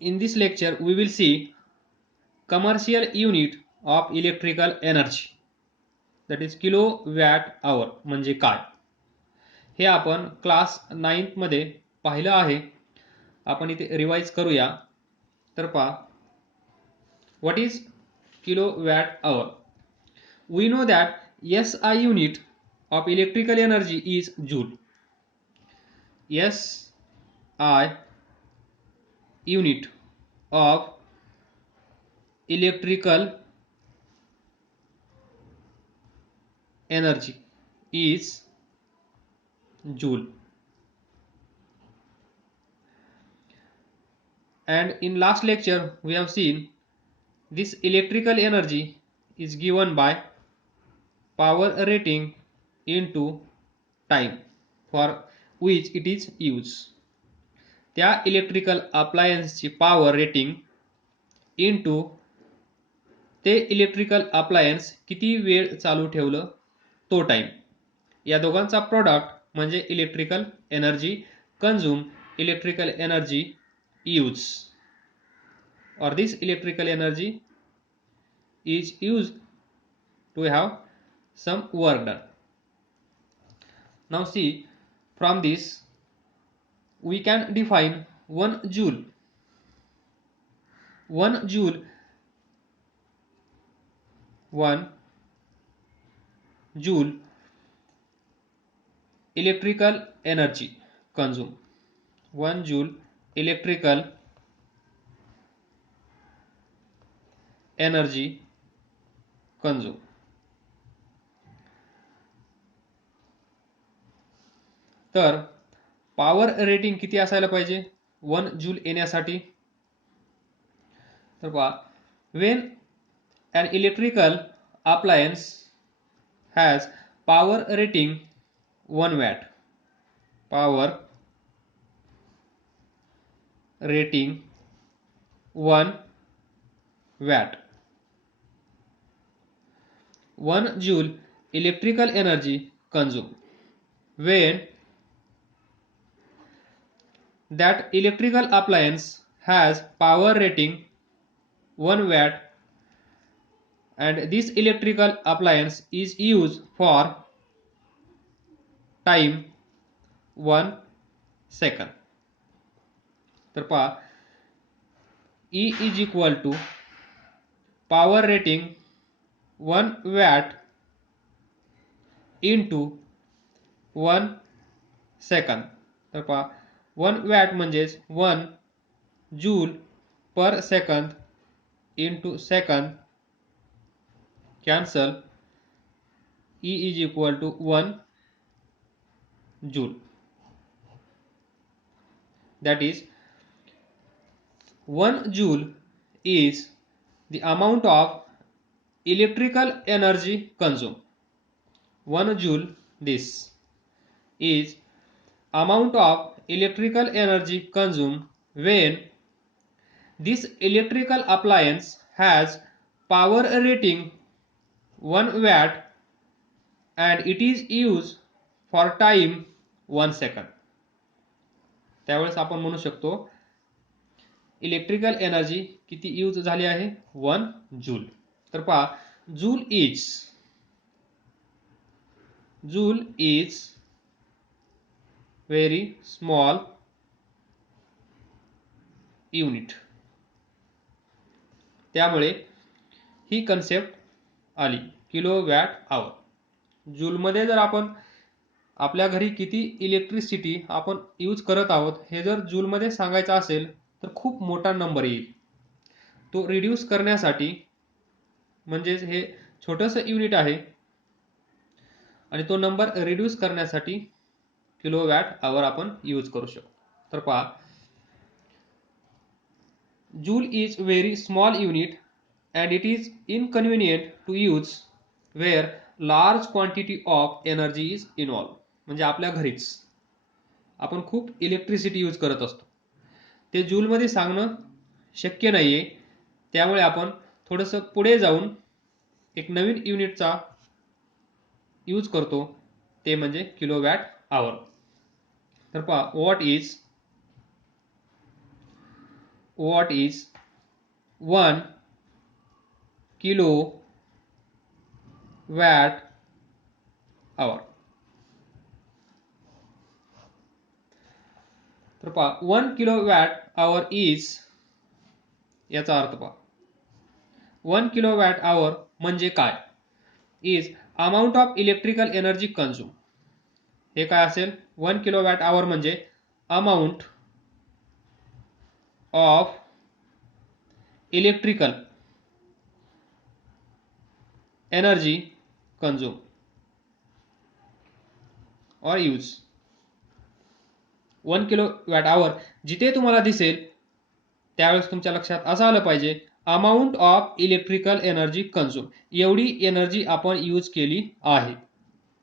In this lecture, we will see commercial unit of electrical energy, that is kilowatt hour म्हणजे काय. हे आपण class 9th मध्ये पाहिलं आहे. आपण इथे रिवाइज करूया. तर पहा, what is kilowatt hour? We know that SI unit of electrical energy is joule. SI unit of electrical energy is joule. And in last lecture we have seen this electrical energy is given by power rating into time for which it is used. त्या electrical अप्लायन्सची power rating into ते electrical appliance किती वेळ चालू ठेवलं तो time, या दोघांचा product म्हणजे electrical energy consume, electrical energy use, or this electrical energy is used to have some work done. Now see, from this we can define 1 joule. 1 joule 1 joule electrical energy consume. 1 joule electrical energy consume. तर power rating किती असायला पाहिजे 1 joule येण्यासाठी? तर पहा, when an electrical appliance has power rating 1 watt, power rating 1 watt, 1 joule electrical energy consume. When that electrical appliance has power rating 1 watt and this electrical appliance is used for time 1 second. तर पहा, E is equal to power rating 1 watt into 1 second. तर पहा, 1 watt म्हणजेच 1 joule per second into second, cancel, E is equal to 1 joule. That is 1 joule is the amount of electrical energy consumed. 1 joule, this is amount of electrical energy consumed when this electrical appliance has power rating 1 watt and it is used for time 1 second. त्यावेळेस आपण म्हणू शकतो electrical energy किती use झाली आहे 1 joule. तर पहा, joule is very small unit. त्यामुळे ही कन्सेप्ट आली किलोवॅट आवर. जूलमध्ये जर आपण आपल्या घरी किती इलेक्ट्रिसिटी आपण यूज करत आहोत हे जर जूलमध्ये सांगायचं असेल तर खूप मोठा नंबर येईल. तो रिड्यूस करण्यासाठी, म्हणजेच हे छोटंसं युनिट आहे आणि तो नंबर रिड्यूस करण्यासाठी किलोवॅट आवर आपण यूज करू शकतो. तर पहा, joule is very small unit and it is inconvenient to use where large quantity of energy is involved. म्हणजे आपल्या घरीच आपण खूप इलेक्ट्रिसिटी यूज करत असतो, ते जूलमध्ये सांगणं शक्य नाहीये. त्यामुळे आपण थोडंसं पुढे जाऊन एक नवीन युनिटचा यूज करतो, ते म्हणजे किलोवॅट आवर. तर पहा, what is what is 1 kilowatt hour. तर पहा 1 किलोवॅट hour is, याचा अर्थ पहा 1 किलोवॅट hour म्हणजे काय, is amount of electrical energy consume. हे काय असेल, 1 किलोवॅट hour म्हणजे amount of electrical energy consume और यूज. 1 किलोवॅट hour जिथे तुम्हाला दिसेल त्यावेळेस तुमच्या लक्षात असं आलं पाहिजे amount of electrical energy consume, एवढी एनर्जी आपण यूज केली आहे,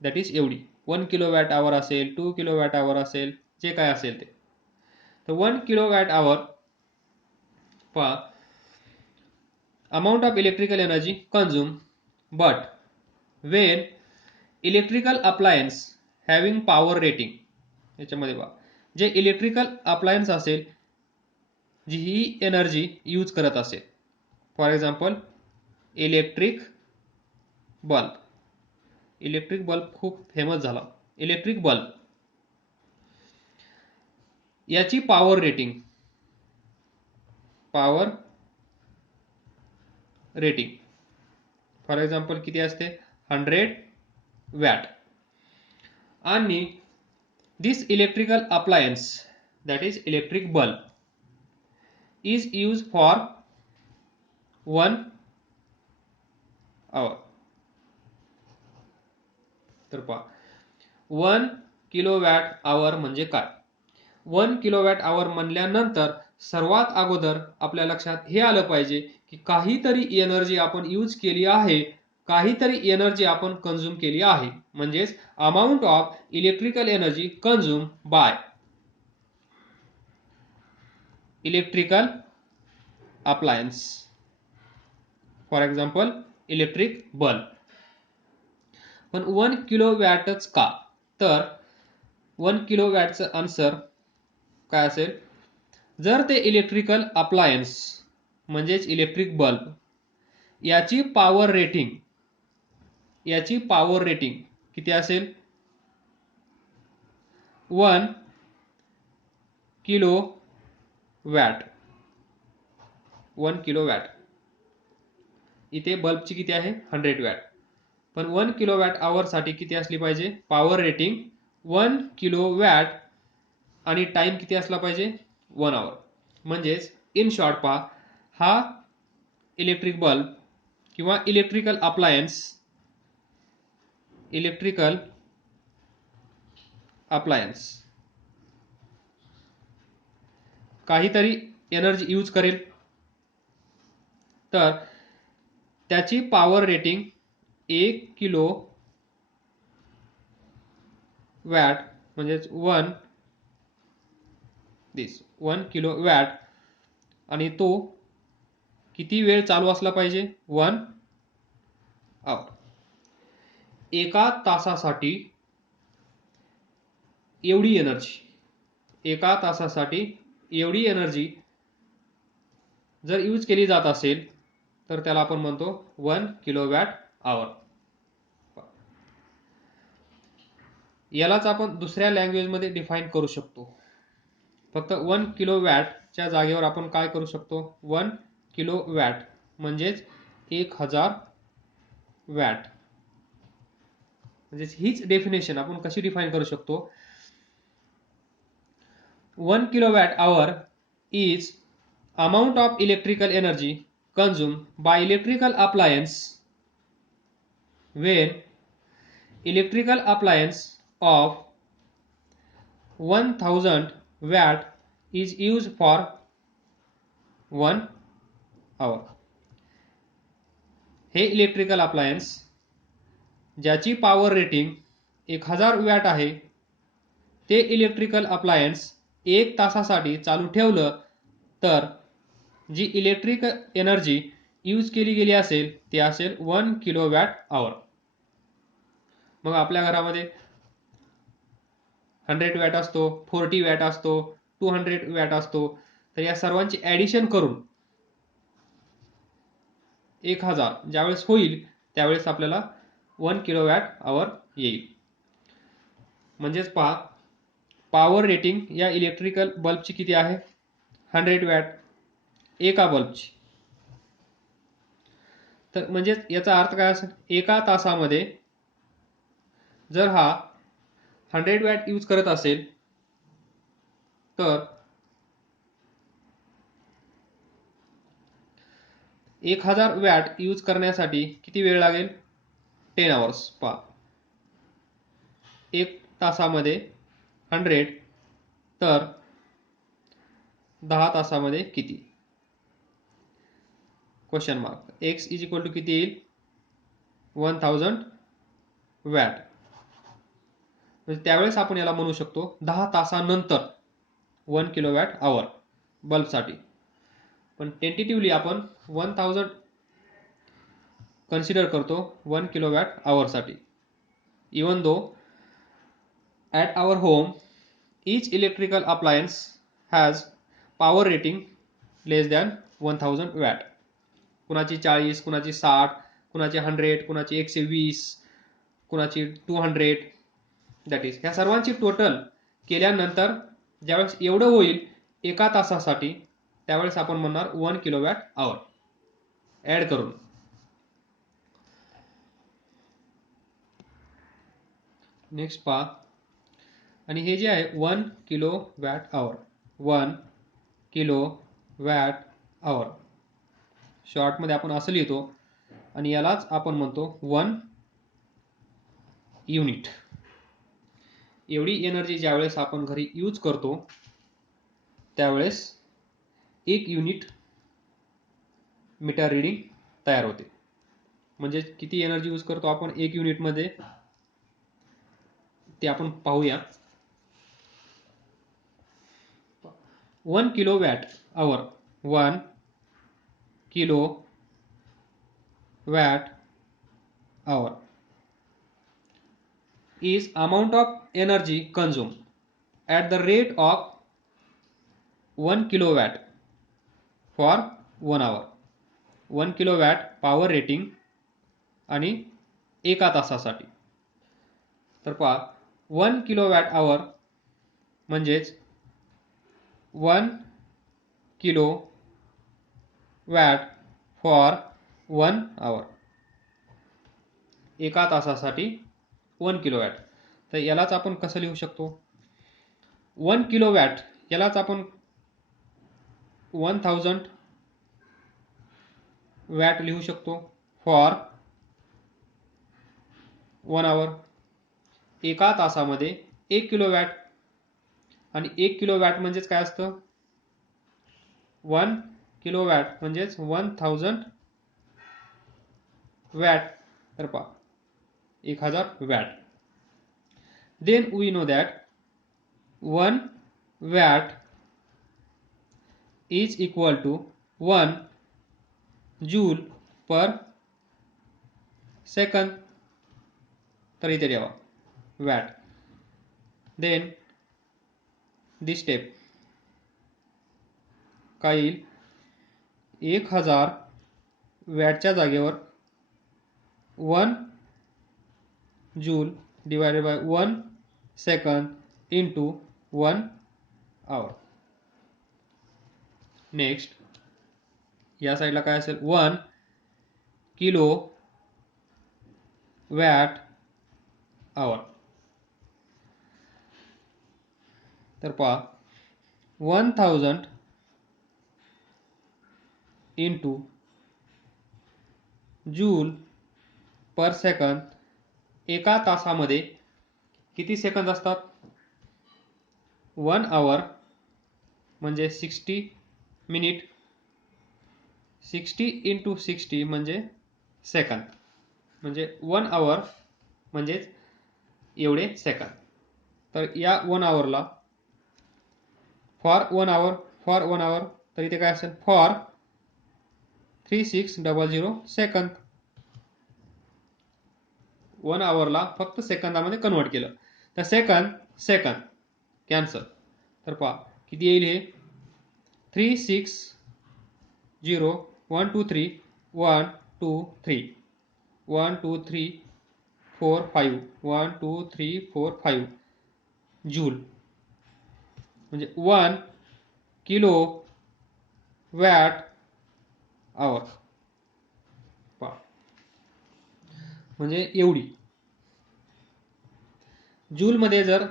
दॅट इज एवढी. 1 किलोवॅट hour असेल, 2 किलोवॅट hour असेल, जे काय असेल ते. तर 1 किलोवॅट hour पहा amount of electrical energy consume, but when electrical appliance having power rating, याच्यामध्ये पहा जे इलेक्ट्रिकल अप्लायन्स असेल जी ही एनर्जी यूज करत असेल, for example electric bulb. Electric bulb खूप फेमस झाला. इलेक्ट्रिक बल्ब याची पॉवर रेटिंग फॉर एक्झाम्पल किती असते, 100 वॅट. आणि this electrical appliance that is electric bulb is use for 1 hour. तर पहा 1 किलोवॅट hour म्हणजे काय. 1 किलोवॅट hour म्हणल्यानंतर सर्वात अगोदर आपल्या लक्षात हे आलं पाहिजे की काहीतरी एनर्जी आपण यूज केली आहे, काहीतरी एनर्जी आपण कंझ्युम केली आहे, म्हणजेच amount of electrical energy consume by electrical appliance, for example electric bulb. पण 1 किलोवॅटच का, तर 1 किलोवॅटचं आन्सर काय असेल, जर ते इलेक्ट्रिकल अप्लायन्स म्हणजेच इलेक्ट्रिक बल्ब याची पॉवर रेटिंग किती असेल, 1 किलोवॅट. 1 किलोवॅट, इथे बल्बची किती आहे 100 वॅट, पण 1 किलोवॅट hour साठी किती असली पाहिजे पॉवर रेटिंग 1 किलोवॅट, आणि टाइम किती असला पाहिजे 1 hour. म्हणजेच इन शॉर्ट पहा हा इलेक्ट्रिक बल्ब किंवा इलेक्ट्रिकल अप्लायन्स काहीतरी एनर्जी यूज करेल, तर त्याची पॉवर रेटिंग 1 किलोवॅट म्हणजेच 1 किलोवॅट, आणि तो किती वेळ चालू असला पाहिजे 1 hour. एका तासासाठी एवढी एनर्जी जर यूज केली जात असेल तर त्याला आपण म्हणतो 1 किलोवॅट hour. यालाच आपण दुसऱ्या लँग्वेज मध्ये डिफाइन करू शकतो. फक्त 1 किलोवॅटच्या जागेवर आपण काय करू शकतो, 1 किलोवॅट म्हणजेच 1000 वॅट. म्हणजे हीच डेफिनेशन आपण कशी डिफाइन करू शकतो, 1 kilowatt hour is amount of electrical energy consumed by electrical appliance when electrical appliance of 1000 watt is used for 1 hour. हे इलेक्ट्रिकल अप्लायन्स ज्याची पॉवर रेटिंग 1000 वॅट आहे ते इलेक्ट्रिकल अप्लायन्स 1 तासासाठी चालू ठेवलं तर जी इलेक्ट्रिक एनर्जी यूज केली गेली असेल ती असेल 1 किलोवॅट hour. मग आपल्या घरामध्ये 100 वॅट असतो, 40 वॅट असतो, 200 वॅट असतो, तर या सर्वांची ॲडिशन करून 1000 ज्यावेळेस होईल त्यावेळेस आपल्याला 1 किलोवॅट आवर येईल. म्हणजेच पहा, पॉवर रेटिंग या इलेक्ट्रिकल बल्बची किती आहे? 100 वॅट एका बल्बची. तर म्हणजेच याचा अर्थ काय असेल? एका तासामध्ये जर हा 100 वॅट यूज करत असेल तर 1000 वॅट यूज करण्यासाठी किती वेळ लागेल? 10 आवर्स. पहा, एक तासामध्ये 100 तर 10 तासामध्ये किती? Question mark. x is equal to किती येईल? 1000 वॅट. म्हणजे त्यावेळेस आपण याला म्हणू शकतो 10 तासानंतर 1 किलोवॅट आवर बल्बसाठी. पण टेंटेटिव्हली आपण 1000 कन्सिडर करतो 1 किलोवॅट आवरसाठी. Even though at our home each electrical appliance has power rating less than 1000 watt. कुणाची 40, कुणाची 60, कुणाची 100, कुणाची 120, कुणाची 200. दॅट इज ह्या सर्वांची टोटल केल्यानंतर ज्यावेळेस एवढं होईल एका तासासाठी त्यावेळेस आपण म्हणणार 1 किलोवॅट आवर ॲड करून. नेक्स्ट पहा, आणि हे जे आहे 1 kilo watt hour, 1 kilo watt आवर शॉर्टमध्ये आपण असं लिहितो आणि यालाच आपण म्हणतो 1 युनिट. एवढी एनर्जी ज्यावेळेस आपण घरी यूज करतो त्यावेळेस 1 युनिट मीटर रीडिंग तयार होते. म्हणजे किती एनर्जी यूज करतो आपण 1 युनिटमध्ये ते आपण पाहूया. 1 kilo watt hour, 1 kilo watt hour is amount of energy consumed at the rate of 1 kilowatt for 1 hour. 1 kilowatt power rating आणि एका तासासाठी. तर पहा, 1 किलोवॅट आवर म्हणजेच 1 किलो वॅट फॉर 1 आवर. एका तासासाठी 1 किलोवॅट. तर यालाच आपण कसं लिहू शकतो? 1 किलोवॅट यालाच आपण 1000 वॅट लिहू शकतो फॉर 1 आवर. एका तासामध्ये 1 किलोवॅट, आणि 1 किलोवॅट म्हणजेच काय असतं? 1 किलोवॅट म्हणजेच 1000 वॅट. तर पहा 1000 watt. Then we know that 1 watt is equal to 1 joule per second. तर इथे ठेवा वॅट. देन दिस स्टेप काय येईल? 1000 वॅटच्या जागेवर 1 joule divided by 1 second into 1 hour. Next या साईडला काय असेल? 1 किलो वॅट आवर. तर पहा 1000 इंटू जूल पर सेकंद. एका तासामध्ये किती सेकंद असतात? 1 आवर म्हणजे 60 मिनिट. 60 इंटू 60 म्हणजे सेकंद. म्हणजे 1 आवर म्हणजेच एवढे सेकंद. तर या 1 आवरला फॉर 1 आवर, फॉर 1 आवर, तर इथे काय असेल? For 3600 second. 1 आवरला फक्त सेकंदामध्ये कन्वर्ट केलं तर सेकंद सेकंद कॅन्सल. तर पहा किती येईल हे? 360 1 2 3 1 2 3 1 2 3 4 5 1 2 3 4 5 जूल म्हणजे 1 किलो वॅट आवर म्हणजे एवढी. जूलमध्ये जर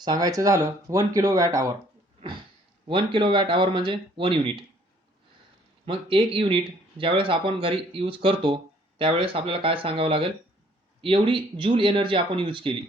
सांगायचं झालं 1 kilo watt hour, 1 kilo watt आवर म्हणजे 1 युनिट. मग 1 युनिट ज्यावेळेस आपण घरी यूज करतो त्यावेळेस आपल्याला काय सांगावं लागेल, एवढी जूल एनर्जी आपण यूज केली,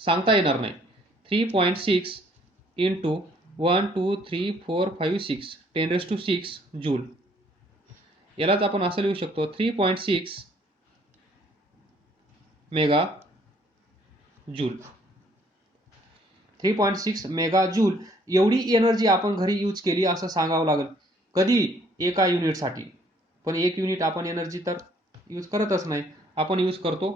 सांगता येणार नाही. 3.6 इंटू 1 2 3 4 5 6 10⁶ जूल. यालाच आपण असं लिहू शकतो 3.6 मेगा जूल. 3.6 मेगा जूल एवढी एनर्जी आपण घरी यूज केली असं सांगावं लागेल. कधी? एका युनिटसाठी. पण 1 युनिट आपण एनर्जी तर यूज करतच नाही, आपण यूज करतो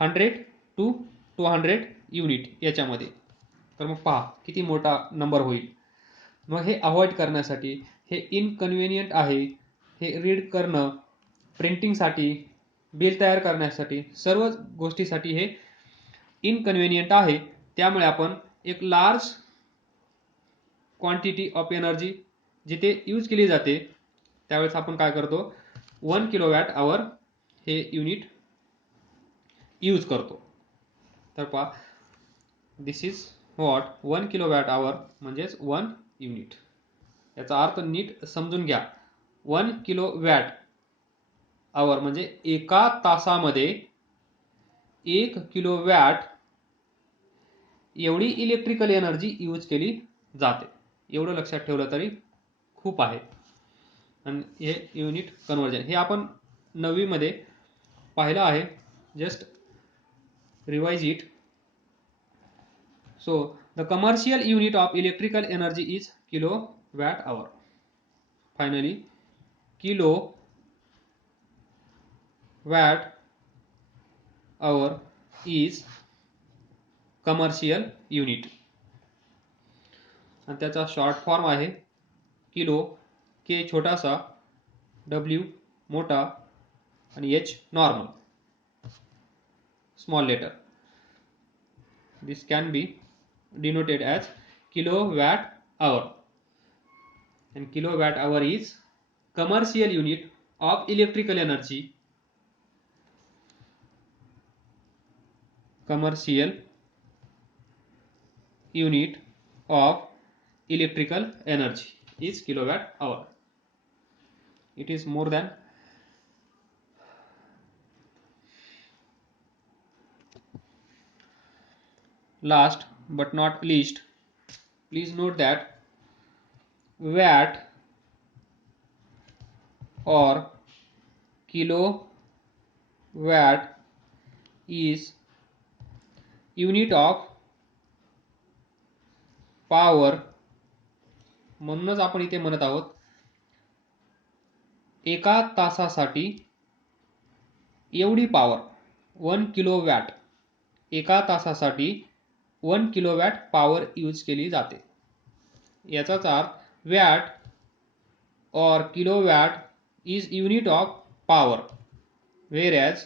100 to 200 युनिट याच्यामध्ये. तर मग पहा किती मोठा नंबर होईल. मग हे अवॉइड करण्यासाठी, हे इनकन्व्हिनियंट आहे, हे रीड करणं, प्रिंटिंगसाठी, बिल तयार करण्यासाठी, सर्व गोष्टीसाठी हे इनकन्व्हिनियंट आहे. त्यामुळे आपण एक लार्ज क्वांटिटी ऑफ एनर्जी जिथे यूज केली जाते त्यावेळेस आपण काय करतो, 1 किलो वॅट आवर हे युनिट यूज करतो. तर पहा, दिस इज व्हॉट 1 किलो वॅट आवर म्हणजेच 1 युनिट. याचा अर्थ नीट समजून घ्या. 1 किलो वॅट आवर म्हणजे एका तासामध्ये 1 किलो वॅट एवढी इलेक्ट्रिकल एनर्जी यूज केली जाते. एवढं लक्षात ठेवलं तरी खूप आहे. आणि हे युनिट कन्वर्जन हे आपण 9वी मध्ये पाहिलं आहे. Just revise it. So the commercial unit of electrical energy is kilo watt hour. Finally kilo watt hour is commercial unit. आणि त्याचा शॉर्ट फॉर्म आहे किलो, के छोटासा, डब्ल्यू मोठा आणि H normal small letter. This can be denoted as kilo watt hour. and kilowatt hour is commercial unit of electrical energy. Commercial unit of electrical energy is kilowatt hour. It is more than last but not least, please note that watt or kilowatt is unit of power. म्हणूनच आपण इथे म्हणत आहोत एका तासासाठी एवढी power 1 kilo watt. एका तासासाठी 1 किलो वॅट पॉवर यूज केली जाते. याचाच अर्थ watt or kilowatt is unit of power, whereas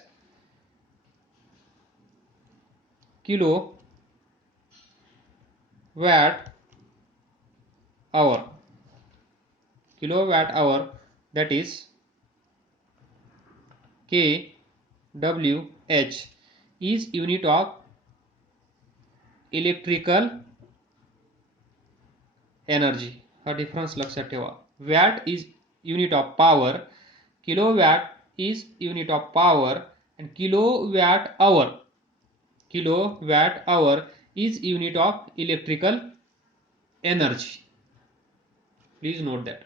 kilowatt hour that is kWh is unit of electrical energy. हा डिफरन्स लक्षात ठेवा. Watt is unit of power, kilowatt is unit of power and kilowatt hour is unit of electrical energy. Please note that.